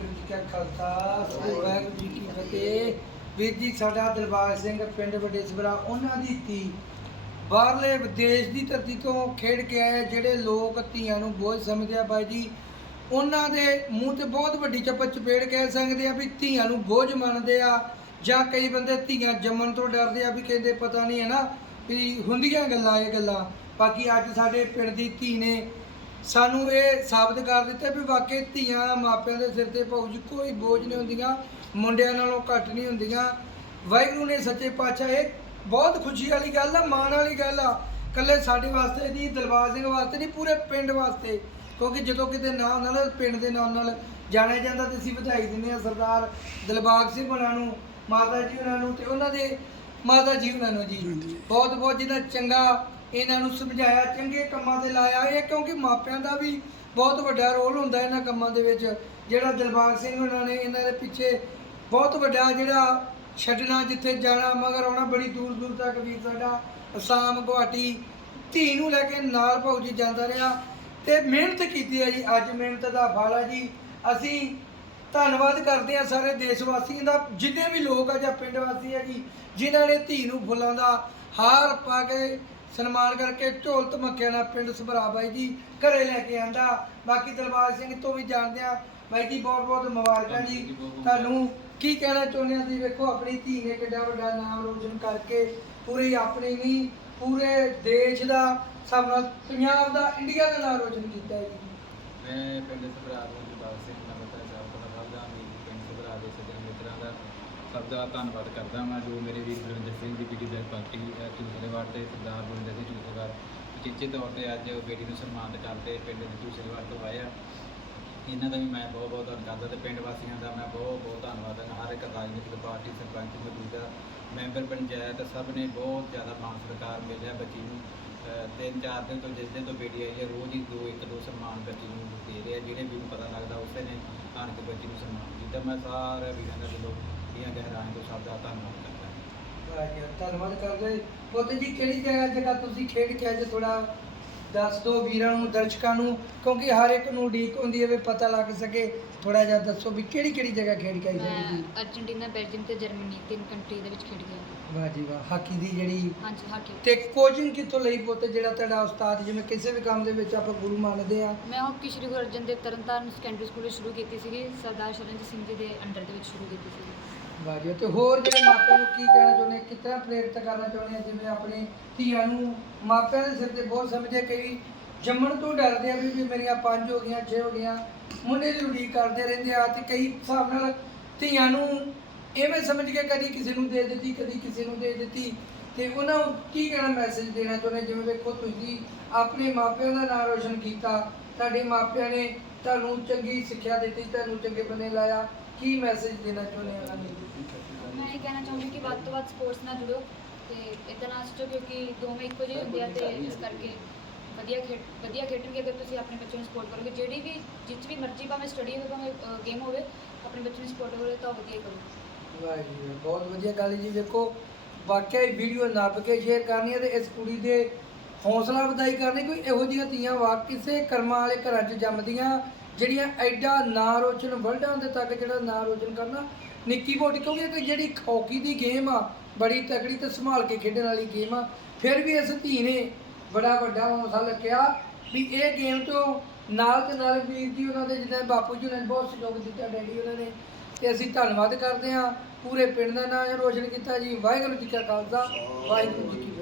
ਵਾਹਿਗੁਰੂ ਜੀ ਕਾ ਖਾਲਸਾ ਵਾਹਿਗੁਰੂ ਜੀ ਕੀ ਫਤਿਹ ਵੀਰ ਜੀ ਸਾਡਾ ਦਰਬਾਰ ਸਿੰਘ ਪਿੰਡ ਵੱਡੇ ਉਹਨਾਂ ਦੀ ਧੀ ਬਾਹਰਲੇ ਵਿਦੇਸ਼ ਦੀ ਧਰਤੀ ਤੋਂ ਖੇਡ ਕੇ ਆਏ ਜਿਹੜੇ ਲੋਕ ਧੀਆਂ ਨੂੰ ਬੋਝ ਸਮਝਦੇ ਆ ਬਾਈ ਜੀ ਉਹਨਾਂ ਦੇ ਮੂੰਹ ਤੇ ਬਹੁਤ ਵੱਡੀ ਚੱਪਾ ਚਪੇੜ ਕਹਿ ਸਕਦੇ ਆ ਵੀ ਧੀਆਂ ਨੂੰ ਬੋਝ ਮੰਨਦੇ ਆ ਜਾਂ ਕਈ ਬੰਦੇ ਧੀਆਂ ਜੰਮਣ ਤੋਂ ਡਰਦੇ ਆ ਵੀ ਕਹਿੰਦੇ ਪਤਾ ਨਹੀਂ ਹੈ ਨਾ ਵੀ ਹੁੰਦੀਆਂ ਗੱਲਾਂ ਇਹ ਗੱਲਾਂ ਬਾਕੀ ਅੱਜ ਸਾਡੇ ਪਿੰਡ ਦੀ ਧੀ ਨੇ ਸਾਨੂੰ ਇਹ ਸਾਬਤ ਕਰ ਦਿੱਤਾ ਵੀ ਵਾਕਈ ਧੀਆਂ ਮਾਪਿਆਂ ਦੇ ਸਿਰ ਤੇ ਭਾਉ ਜੀ ਕੋਈ ਬੋਝ ਨਹੀਂ ਹੁੰਦੀਆਂ, ਮੁੰਡਿਆਂ ਨਾਲੋਂ ਘੱਟ ਨਹੀਂ ਹੁੰਦੀਆਂ। ਵਾਹਿਗੁਰੂ ਨੇ ਸੱਚੇ ਪਾਤਸ਼ਾਹ, ਇਹ ਬਹੁਤ ਖੁਸ਼ੀ ਵਾਲੀ ਗੱਲ ਆ, ਮਾਣ ਵਾਲੀ ਗੱਲ ਆ। ਕੱਲੇ ਸਾਡੇ ਵਾਸਤੇ ਨਹੀਂ ਦਿਲਬਾਗ ਸਿੰਘ ਵਾਸਤੇ ਨਹੀਂ, ਪੂਰੇ ਪਿੰਡ ਵਾਸਤੇ। ਕਿਉਂਕਿ ਜਦੋਂ ਕਿਤੇ ਨਾਂ ਹੁੰਦਾ ਨਾ ਪਿੰਡ ਦੇ ਨਾਮ ਨਾਲ ਜਾਣਿਆ ਜਾਂਦਾ ਤੇ ਅਸੀਂ ਵਧਾਈ ਦਿੰਦੇ ਆ ਸਰਦਾਰ ਦਿਲਬਾਗ ਸਿੰਘ ਉਹਨਾਂ ਨੂੰ, ਮਾਤਾ ਜੀ ਉਹਨਾਂ ਨੂੰ ਤੇ ਉਹਨਾਂ ਦੇ ਮਾਤਾ ਜੀ ਉਹਨਾਂ ਨੂੰ ਜੀ। ਬਹੁਤ ਬਹੁਤ ਜਿਹਦਾ ਚੰਗਾ ਇਹਨਾਂ ਨੂੰ ਸਮਝਾਇਆ, ਚੰਗੇ ਕੰਮਾਂ ਤੇ ਲਾਇਆ। ਇਹ ਕਿਉਂਕਿ ਮਾਪਿਆਂ ਦਾ ਵੀ ਬਹੁਤ ਵੱਡਾ ਰੋਲ ਹੁੰਦਾ ਇਹਨਾਂ ਕੰਮਾਂ ਦੇ ਵਿੱਚ। ਜਿਹੜਾ ਦਿਲਬਾਗ ਸਿੰਘ ਉਹਨਾਂ ਨੇ, ਇਹਨਾਂ ਦੇ ਪਿੱਛੇ ਬਹੁਤ ਵੱਡਾ ਜਿਹੜਾ ਛੱਡਣਾ, ਜਿੱਥੇ ਜਾਣਾ, ਮਗਰ ਆਉਣਾ, ਬੜੀ ਦੂਰ ਦੂਰ ਤੱਕ ਵੀ ਸਾਡਾ ਅਸਾਮ, ਗੁਹਾਟੀ, ਧੀ ਨੂੰ ਲੈ ਕੇ ਨਾਲ ਭਾਊ ਜਾਂਦਾ ਰਿਹਾ। ਤੇ ਮਿਹਨਤ ਕੀਤੀ ਹੈ ਜੀ। ਅੱਜ ਮਿਹਨਤ ਦਾ ਫਲ ਹੈ ਜੀ। ਅਸੀਂ ਧੰਨਵਾਦ ਕਰਦੇ ਆ ਸਾਰੇ ਦੇਸ਼ ਵਾਸੀਆਂ ਦਾ ਜਿੰਨੇ ਵੀ ਲੋਕ ਆ ਜਾਂ ਪਿੰਡ ਵਾਸੀ ਆ ਜੀ ਜਿਨ੍ਹਾਂ ਨੇ ਧੀ ਨੂੰ ਫੁੱਲਾਂ ਦਾ ਹਾਰ ਪਾ ਕੇ ਸਨਮਾਨ ਕਰਕੇ ਢੋਲ ਧਮਕਿਆਂ ਨਾਲ ਪਿੰਡ ਸਭਰਾ ਬਾਈ ਜੀ ਘਰੇ ਲੈ ਕੇ ਆਂਦਾ। ਬਾਕੀ ਦਰਬਾਰ ਸਿੰਘ ਤੋਂ ਵੀ ਜਾਣਦੇ ਆ। ਬਾਈ ਜੀ ਬਹੁਤ ਬਹੁਤ ਮੁਬਾਰਕਾਂ ਜੀ। ਤੁਹਾਨੂੰ ਕੀ ਕਹਿਣਾ ਚਾਹੁੰਦੇ ਆ? ਜੀ ਵੇਖੋ ਆਪਣੀ ਧੀ ਨੇ ਕਿੱਡਾ ਵੱਡਾ ਨਾਮ ਰੋਸ਼ਨ ਕਰਕੇ ਪੂਰੀ ਆਪਣੀ ਨਹੀਂ ਪੂਰੇ ਦੇਸ਼ ਦਾ ਸਭ ਨਾਲ ਪੰਜਾਬ ਦਾ ਇੰਡੀਆ ਦਾ ਨਾਮ ਰੋਸ਼ਨ ਕੀਤਾ ਹੈ ਜੀ। ਮੈਂ ਪਿੰਡ ਸਭਰਾ ਤੋਂ ਜਵਾਬ ਸਿੰਘ ਨਮਸਕਾਰ ਸਾਹਿਬ ਤੋਂ ਕਰਦਾ ਹਾਂ ਪਿੰਡ ਸਭਰਾ ਦੇ ਸੱਜਣ ਮਿੱਤਰਾਂ ਦਾ ਸਭ ਦਾ ਧੰਨਵਾਦ ਕਰਦਾ ਹਾਂ ਜੋ ਮੇਰੇ ਵੀਰ ਗੁਰਵਿੰਦਰ ਸਿੰਘ ਦੀ ਪੀਟੀ ਬੈਕ ਪਾਰਟੀ ਦੂਸਰੇਵਾਰ ਤੇ ਸਰਦਾਰ ਗੁਰਵਿੰਦਰ ਸਿੰਘ ਦੂਸਰੇਵਾਰ ਉਚੇਚੇ ਤੌਰ ਤੇ ਅੱਜ ਬੇਟੀ ਨੂੰ ਸਨਮਾਨਿਤ ਕਰਦੇ ਪਿੰਡ ਦੇ ਦੂਸਰੇਵਾਰ ਤੋਂ ਆਇਆ ਇਹਨਾਂ ਦਾ ਵੀ ਮੈਂ ਬਹੁਤ ਬਹੁਤ ਧੰਨਵਾਦ ਕਰਦਾ ਤੇ ਪਿੰਡ ਵਾਸੀਆਂ ਦਾ ਮੈਂ ਬਹੁਤ ਬਹੁਤ ਧੰਨਵਾਦ ਕਰਦਾ। ਹਰ ਇੱਕ ਰਾਜਨੀਤਿਕ ਪਾਰਟੀ, ਸਰਪੰਚ, ਮੌਜੂਦਾ ਮੈਂਬਰ, ਪੰਚਾਇਤ ਸਭ ਨੇ ਬਹੁਤ ਜ਼ਿਆਦਾ ਮਾਣ ਸਤਿਕਾਰ ਮਿਲਿਆ ਬੱਚੀ ਨੂੰ। ਤਿੰਨ ਚਾਰ ਦਿਨ ਤੋਂ ਜਿਸ ਦਿਨ ਤੋਂ ਬੇਟੀ ਆਈ ਹੈ, ਰੋਜ਼ ਹੀ ਦੋ, ਇੱਕ, ਦੋ ਸਨਮਾਨ ਬੱਚੀ ਨੂੰ ਦੇ ਰਿਹਾ। ਜਿਹੜੇ ਵੀ ਨੂੰ ਪਤਾ ਲੱਗਦਾ, ਉਸੇ ਨੇ ਆਣ ਕੇ ਬੱਚੀ ਨੂੰ ਸਨਮਾਨ ਦਿੱਤਾ ਮੈਂ ਸਾਰੇ ਵੀਰਾਂ ਦਾ ਦਿਲੋਂ ਦੀਆਂ ਗਹਿਰਾਈਆਂ ਤੋਂ ਸਭ ਦਾ ਧੰਨਵਾਦ ਕਰਦਾ ਹਾਂ। ਜੀ, ਧੰਨਵਾਦ ਕਰਦੇ ਪੁੱਤ ਜੀ ਕਿਹੜੀ ਜਗ੍ਹਾ ਜਗ੍ਹਾ ਤੁਸੀਂ ਖੇਡ ਕੇ ਅੱਜ ਥੋੜਾ ਦੱਸ ਦਿਓ ਵੀਰਾਂ ਨੂੰ ਦਰਸ਼ਕਾਂ ਨੂੰ? ਕਿਉਂਕਿ ਹਰ ਇੱਕ ਨੂੰ ਉਡੀਕ ਹੁੰਦੀ ਹੈ ਵੀ ਪਤਾ ਲੱਗ ਸਕੇ। ਥੋੜਾ ਜਿਹਾ ਦੱਸੋ ਵੀ ਕਿਹੜੀ ਕਿਹੜੀ ਜਗ੍ਹਾ ਖੇਡ ਕੇ ਆਈ ਮੈਂ ਸੀ ਅਰਜਨਟੀਨਾ ਬੈਲਜੀਅਮ ਤੇ ਜਰਮਨੀ ਤਿੰਨ ਕੰਟਰੀ ਦੇ ਵਿੱਚ ਖੇਡ ਗਿਆ ਵਾਹ ਜੀ ਵਾਹ। ਹਾਕੀ ਦੀ ਜਿਹੜੀ ਹਾਂਜੀ ਹਾਕੀ। ਤੇ ਕੋਚਿੰਗ ਕਿੱਥੋਂ ਲਈ ਪੁੱਤ? ਜਿਹੜਾ ਤੁਹਾਡਾ ਉਸਤਾਦ ਜਿਵੇਂ ਕਿਸੇ ਵੀ ਕੰਮ ਦੇ ਵਿੱਚ ਆਪਾਂ ਗੁਰੂ ਮੰਨਦੇ ਆ ਮੈਂ hockey Shri Guru Arjan Dev Tarn Taran secondary school ਸ਼ੁਰੂ ਕੀਤੀ ਸੀਗੀ। ਸਰਦਾਰ ਸ਼ਰਨਜੀਤ ਸਿੰਘ ਜੀ ਦੇ ਅੰਡਰ ਦੇ ਵਿੱਚ ਸ਼ੁਰੂ ਕੀਤੀ ਸੀਗੀ। ਵਾਹ ਤੇ ਹੋਰ ਜਿਹੜੇ ਮਾਪਿਆਂ ਨੂੰ ਕੀ ਕਹਿਣਾ ਚਾਹੁੰਦੇ ਆ ਕਿਸ ਤਰ੍ਹਾਂ ਪ੍ਰੇਰਿਤ ਕਰਨਾ ਚਾਹੁੰਦੇ ਆ ਜਿਵੇਂ ਆਪਣੇ ਧੀਆਂ ਨੂੰ ਮਾਪਿਆਂ ਦੇ ਸਿਰ ਤੇ ਬਹੁਤ ਸਮਝਦੇ ਕਈ ਜੰਮਣ ਤੋਂ ਡਰਦੇ ਆ ਵੀ ਵੀ ਮੇਰੀਆਂ ਪੰਜ ਹੋ ਗਈਆਂ, ਛੇ ਹੋ ਗਈਆਂ। ਮੁੰਡੇ ਦੀ ਉਡੀਕ ਕਰਦੇ ਰਹਿੰਦੇ ਆ ਤੇ ਕਈ ਹਿਸਾਬ ਨਾਲ ਧੀਆਂ ਨੂੰ ਐਵੇਂ ਸਮਝ ਕੇ ਕਦੀ ਕਿਸੇ ਨੂੰ ਦੇ ਦਿੱਤੀ, ਕਦੀ ਕਿਸੇ ਨੂੰ ਦੇ ਦਿੱਤੀ। ਤੇ ਉਹਨਾਂ ਨੂੰ ਕੀ ਕਹਿਣਾ ਮੈਸੇਜ ਦੇਣਾ ਚਾਹੁੰਦੇ ਜਿਵੇਂ ਵੇਖੋ ਤੁਸੀਂ ਆਪਣੇ ਮਾਪਿਆਂ ਦਾ ਨਾਮ ਰੋਸ਼ਨ ਕੀਤਾ, ਤੁਹਾਡੇ ਮਾਪਿਆਂ ਨੇ ਤੁਹਾਨੂੰ ਚੰਗੀ ਸਿੱਖਿਆ ਦਿੱਤੀ, ਤੁਹਾਨੂੰ ਚੰਗੇ ਬੰਨੇ ਲਾਇਆ। ਕੀ ਮੈਸੇਜ ਦੇਣਾ ਚਾਹੁੰਦੇ ਉਹਨਾਂ ਨੂੰ ਮੈਂ ਇਹ ਕਹਿਣਾ ਚਾਹੁੰਦੀ ਕਿ ਵੱਧ ਤੋਂ ਵੱਧ ਸਪੋਰਟਸ ਨਾਲ ਜੁੜੋ ਤੇ ਇਦਾਂ ਨਾ ਸੋਚੋ ਕਿਉਂਕਿ ਦੋਵੇਂ ਇੱਕੋ ਜਿਹੇ ਹੁੰਦੇ ਆ ਤੇ ਇਸ ਕਰਕੇ ਵਧੀਆ ਖੇਡ ਵਧੀਆ ਖੇਡਣਗੇ ਅਗਰ ਤੁਸੀਂ ਆਪਣੇ ਬੱਚੇ ਨੂੰ ਸਪੋਰਟ ਕਰੋਗੇ। ਜਿਹੜੀ ਵੀ ਜਿੱਚ ਵੀ ਮਰਜ਼ੀ ਭਾਵੇਂ ਸਟੱਡੀ ਹੋਵੇ ਭਾਵੇਂ ਗੇਮ ਹੋਵੇ ਆਪਣੇ ਬੱਚੇ ਨੂੰ ਸਪੋਰਟ ਕਰੋ ਤਾਂ ਵਧੀਆ ਹੀ ਕਰੋ। ਵਾਹ ਜੀ ਵਾਹ, ਬਹੁਤ ਵਧੀਆ ਗੱਲ ਜੀ। ਵੇਖੋ ਵਾਕਿਆ ਹੀ ਵੀਡੀਓ ਨੱਪ ਕੇ ਸ਼ੇਅਰ ਕਰਨੀ ਹੈ ਤੇ ਇਸ ਕੁੜੀ ਦੇ ਹੌਸਲਾ ਵਧਾਈ ਕਰਨੀ ਕੋਈ ਇਹੋ ਜਿਹੀਆਂ ਧੀਆਂ ਵਾ ਕਿਸੇ ਕਰਮਾਂ ਵਾਲੇ ਘਰਾਂ 'ਚ ਜੰਮਦੀਆਂ ਜਿਹੜੀਆਂ ਐਡਾ ਨਾਂ ਰੋਸ਼ਨ ਵਰਲਡਾਂ ਦੇ ਤੱਕ ਜਿਹੜਾ ਨਾਂ ਰੋਸ਼ਨ ਕਰਨਾ, ਨਿੱਕੀ ਮੋਟੀ, ਕਿਉਂਕਿ ਇਹ ਜਿਹੜੀ ਖੌਕੀ ਦੀ ਗੇਮ ਆ, ਬੜੀ ਤਕੜੀ ਤੇ ਸੰਭਾਲ ਕੇ ਖੇਡਣ ਵਾਲੀ ਗੇਮ ਆ, ਫਿਰ ਵੀ ਇਸ ਧੀ ਨੇ ਬੜਾ ਵੱਡਾ ਹੌਸਲਾ ਲੱਗਿਆ ਵੀ ਇਹ ਗੇਮ ਤੋਂ ਨਾਲ ਤੇ ਨਾਲ ਵੀਰ ਜੀ ਉਹਨਾਂ ਦੇ ਜਿੱਦਾਂ ਬਾਪੂ ਜੀ ਉਹਨਾਂ ਨੇ ਬਹੁਤ ਸਹਿਯੋਗ ਦਿੱਤਾ, ਡੈਡੀ ਉਹਨਾਂ ਨੇ, ਤੇ ਅਸੀਂ ਧੰਨਵਾਦ ਕਰਦੇ ਹਾਂ, ਪੂਰੇ ਪਿੰਡ ਦਾ ਨਾਮ ਰੋਸ਼ਨ ਕੀਤਾ ਜੀ, ਵਾਹਿਗੁਰੂ ਜੀ ਕਾ ਖਾਲਸਾ, ਵਾਹਿਗੁਰੂ ਜੀ ਕੀ